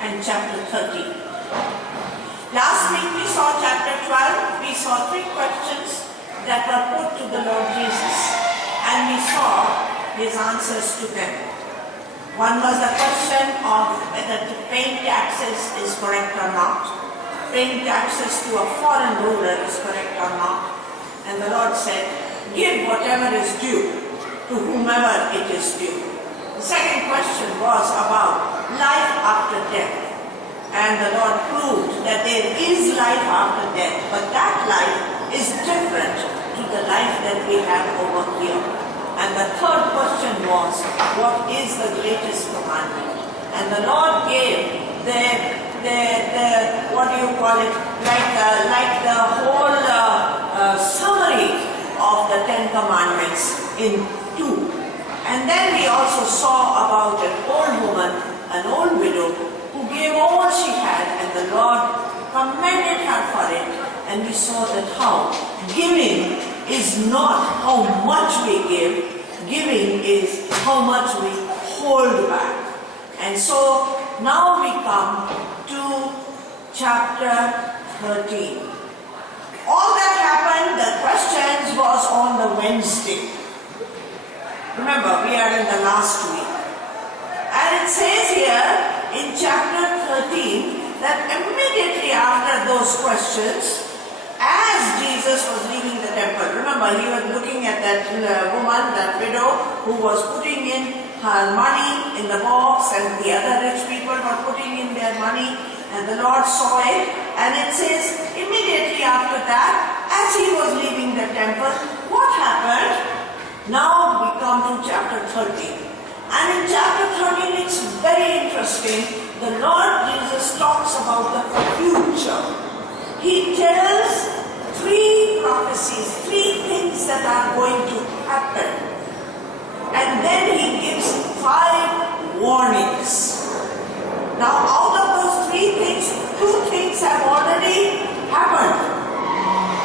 and chapter 13. Last week we saw chapter 12. We saw 3 questions that were put to the Lord Jesus, and we saw his answers to them. One was the question of whether paying taxes is correct or not. Paying taxes to a foreign ruler is correct or not. And the Lord said, give whatever is due to whomever it is due. The second question was about life after death. And the Lord proved that there is life after death, but that life is different to the life that we have over here. And the third question was, what is the greatest commandment? And the Lord gave the what do you call it, like the whole summary of the 10 commandments in 2. And then we also saw about an old woman, an old widow, who gave all she had, and the Lord commended her for it. And we saw that how giving is not how much we give, giving is how much we hold back. And so now we come to chapter 13. All that happened, the questions was on the Wednesday. Remember, we are in the last week. And it says here in chapter 13 that immediately after those questions, as Jesus was leaving the temple, remember he was looking at that woman, that widow, who was putting in her money in the box, and the other rich people were putting in their money, and the Lord saw it. And it says immediately after that, as he was leaving the temple, what happened? Now we come to chapter 13. And in chapter 13 it's very interesting. The Lord Jesus talks about the future. He tells 3 prophecies, 3 things that are going to happen. And then he gives 5 warnings. Now out of those 3 things, 2 things have already happened.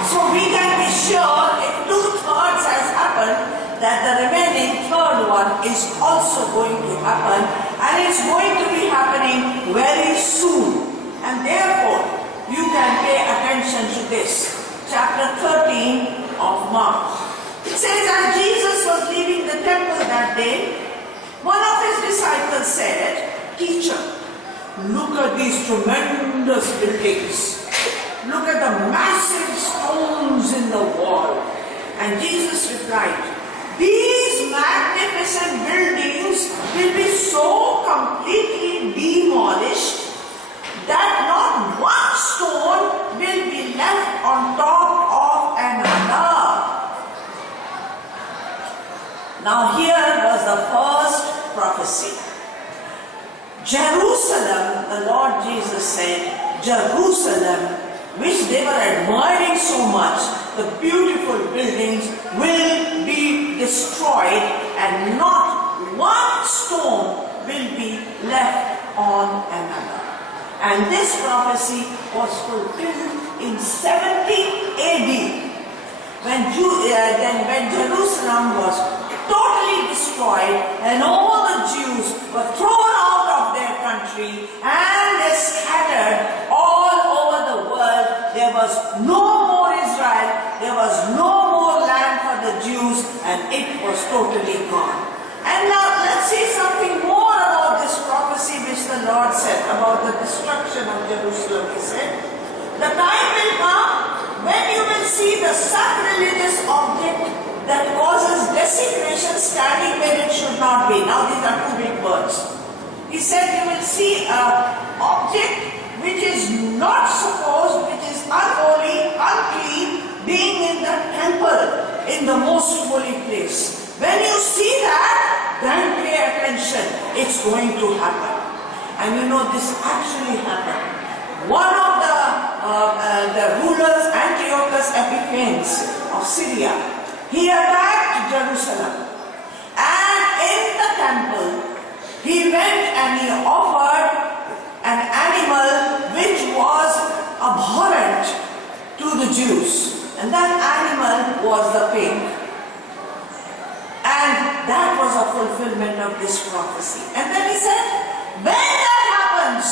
So we can be sure if 2/3 has happened, that the remaining 3rd one is also going to happen, and it's going to be happening very soon. And therefore, you can pay attention to this. Chapter 13 of Mark. It says, as Jesus was leaving the temple that day, one of his disciples said, Teacher, look at these tremendous buildings. Look at the massive stones in the wall. And Jesus replied, these magnificent buildings will be so completely demolished that not one stone will be left on top of another. Now here was the first prophecy. Jerusalem, the Lord Jesus said, Jerusalem, which they were admiring so much, the beautiful buildings will be destroyed, and not one stone will be left on another. And this prophecy was fulfilled in 70 AD, when Jerusalem was totally destroyed, and all the Jews were thrown out of their country, and they scattered all over the world. There was no more Israel, there was no more land for the Jews, and it was totally gone. And now let's see something more about this prophecy which the Lord said about the destruction of Jerusalem. He said, the time will come when you will see the sacrilegious object that causes desecration standing where it should not be. Now these are 2 big words. He said you will see an object which is not supposed, which is unholy, unclean, being in the temple, in the most holy place. When you see that, then pay attention. It's going to happen. And you know, this actually happened. One of the rulers, Antiochus Epiphanes of Syria, he attacked Jerusalem, and in the temple he went and he offered an animal which was abhorrent to the Jews, and that animal was the pig. And that was a fulfillment of this prophecy. And then he said, when that happens,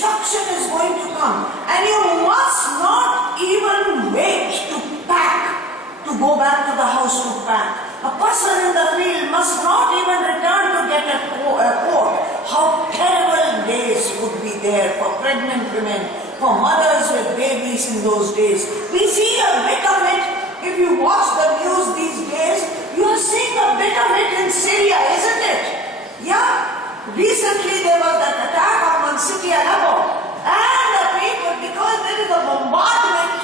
destruction is going to come. And you must not even wait to pack, to go back to the house to pack. A person in the field must not even return to get a coat. How terrible days would be there for pregnant women, for mothers with babies in those days. We see a bit of it. If you watch the news these days, you are seeing a bit of it in Syria, isn't it? Yeah. Recently there was that attack on one city, Aleppo, and the people, because there is a bombardment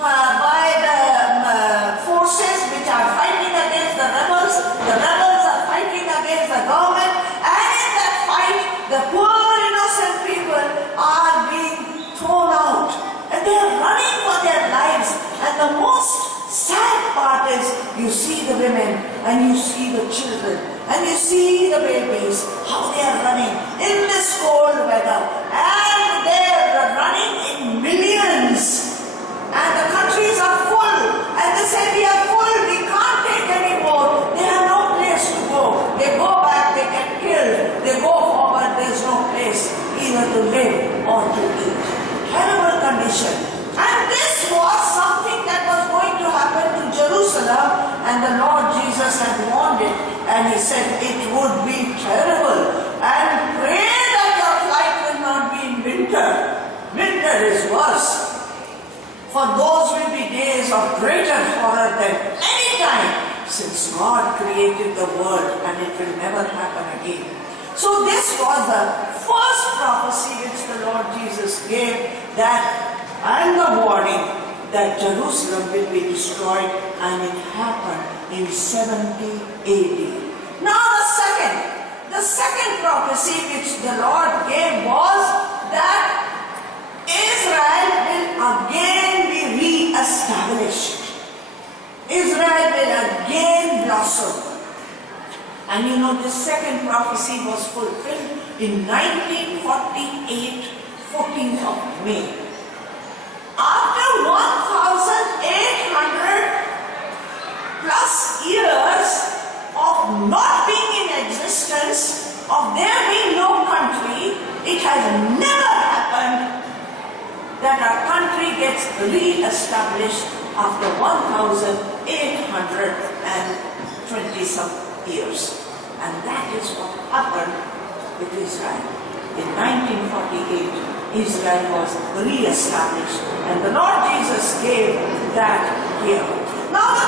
by the forces which are fighting against the rebels are fighting against the government, and in that fight, the poor innocent people are being thrown out, and they are running for their lives. And the most sad part is, you see the women, and you see the children, and you see the babies, how they are running in this cold weather, and they are running in millions. And the countries are full, and they say, we are full, we can't take any more. They have no place to go. They go back, they get killed. They go forward, there's no place either to live or to eat. Terrible condition. And this was something that was going to happen to Jerusalem, and the Lord Jesus had warned it, and he said it would be terrible. And pray that your flight will not be in winter. Winter is worse. For those will be days of greater horror than any time since God created the world, and it will never happen again. So this was the first prophecy which the Lord Jesus gave, that and the warning that Jerusalem will be destroyed, and it happened in 70 AD. Now the second prophecy which the Lord gave was that Israel will again be re-established. Israel will again blossom. And you know, this second prophecy was fulfilled in 1948, 14th of May. After 1,800 plus years of not being in existence, of there being no country, it has never happened that our country gets re-established after 1,820 some years. And that is what happened with Israel. In 1948, Israel was re-established, and the Lord Jesus gave that here. Now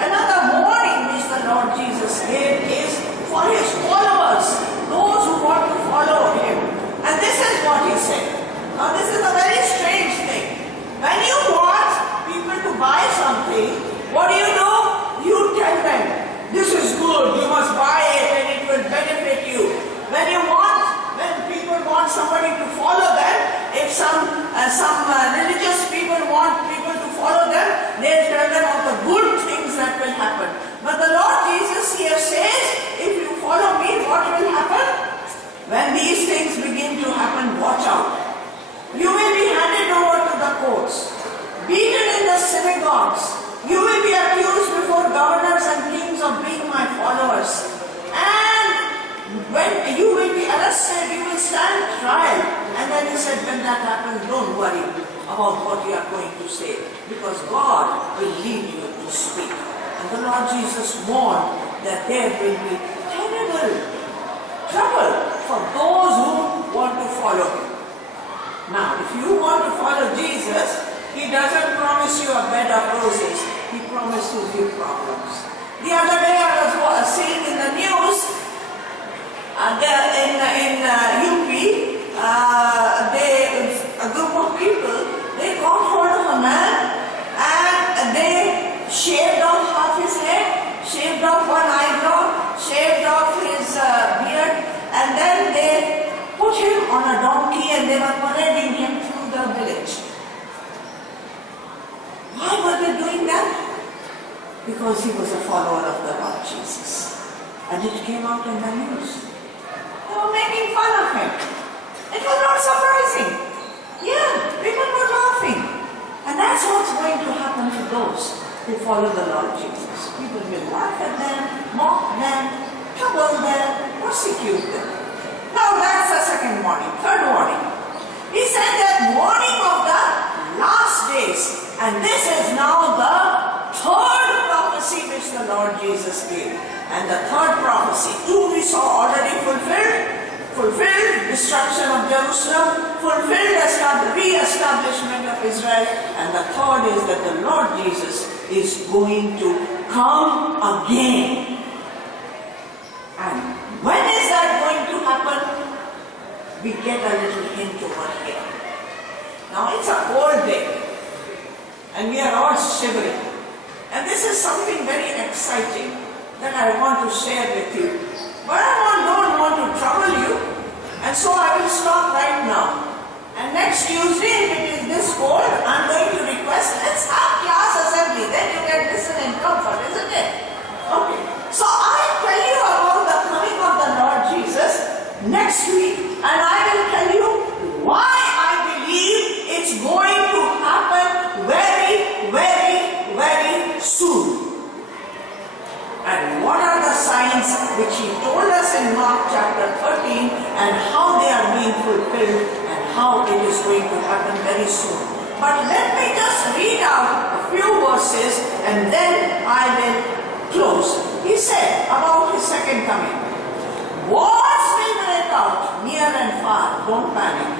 another warning which the Lord Jesus gave is for his followers, those who want to follow him. And this is what he said. Now this is a very strange thing. When you want people to buy something, what do? You tell them, this is good, you must buy it and it will benefit you. When people want somebody to follow them, if some religious people want people to follow them, they'll tell them of the good things that will happen. But the Lord Jesus here says, if you follow me, what will happen? When these things begin to happen, watch out. You will be handed over to the courts, beaten in the synagogues. You will be accused before governors and kings of being my followers. And when you will be arrested, you will stand trial. And then he said, when that happens, don't worry about what you are going to say, because God will lead you to speak. And the Lord Jesus warned that there will be terrible trouble for those who want to follow him. Now, if you want to follow Jesus, he doesn't promise you a bed of roses. He promises you problems. The other day I was seeing in the news, there in UP, a group of people, they got hold of a man and they shaved off half his head, shaved off one eyebrow, shaved off his beard, and then they put him on a donkey and they were parading him through the village. Why were they doing that? Because he was a follower of the Lord Jesus. And it came out in the news. They were making fun of him. It was not surprising. Yeah, people were laughing. And that's what's going to happen to those who follow the Lord Jesus. People will laugh at them, mock them, trouble them, persecute them. Now that's the second And this is now the third prophecy which the Lord Jesus gave. And the third prophecy, two we saw already fulfilled, destruction of Jerusalem, fulfilled re-establishment of Israel. And the third is that the Lord Jesus is going to come again. And when is that going to happen? We get a little hint over here. Now it's a cold day and we are all shivering. And this is something very exciting that I want to share with you. But I don't want to trouble you, and so I will stop right now. And next Tuesday, if it is this cold, I'm going to request, let's have class assembly. Then you can listen in comfort, isn't it? Okay. So I tell you about the coming of the Lord Jesus next week, and I will tell you why I believe it's going to happen very, very, very soon. And what are the signs which he told us in Mark chapter 13, and how they are being fulfilled, and how it is going to happen very soon. But let me just read out a few verses and then I will close. He said about his second coming, wars will break out near and far. Don't panic.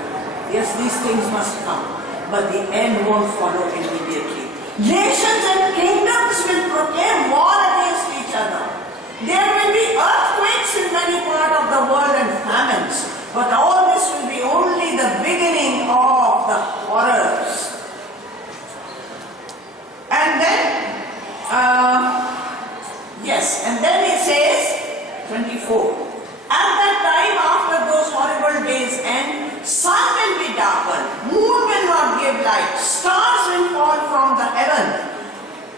Yes, these things must come, but the end won't follow immediately. Nations and kingdoms will proclaim war against each other. There will be earthquakes in many parts of the world and famines, but all this will be only the beginning of the horrors. And then, and then he says, 24. At that time, after those horrible days end, sun will be darkened, moon will not give light, stars will fall from the heaven,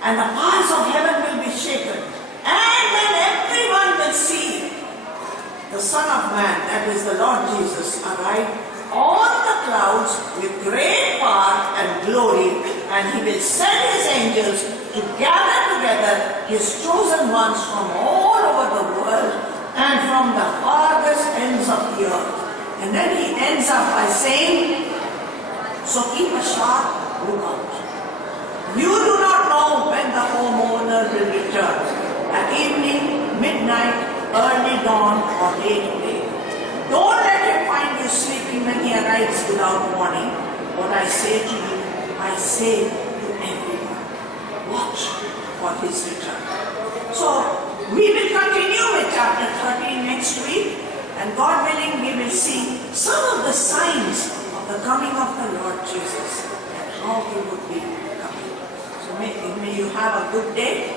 and the powers of heaven will be shaken. And then everyone will see the Son of Man, that is the Lord Jesus, arrive on the clouds with great power and glory, and he will send his angels to gather together his chosen ones from all over the world and from the farthest ends of the earth. And then he ends up by saying, so keep a sharp lookout. You do not know when the homeowner will return, at evening, midnight, early dawn, or late day. Don't let him find you sleeping when he arrives without warning. What I say to you, I say to everyone, watch for his return. So, we will continue with chapter 13 next week, and God willing, we will see some of the signs of the coming of the Lord Jesus and how he would be coming. So may you have a good day.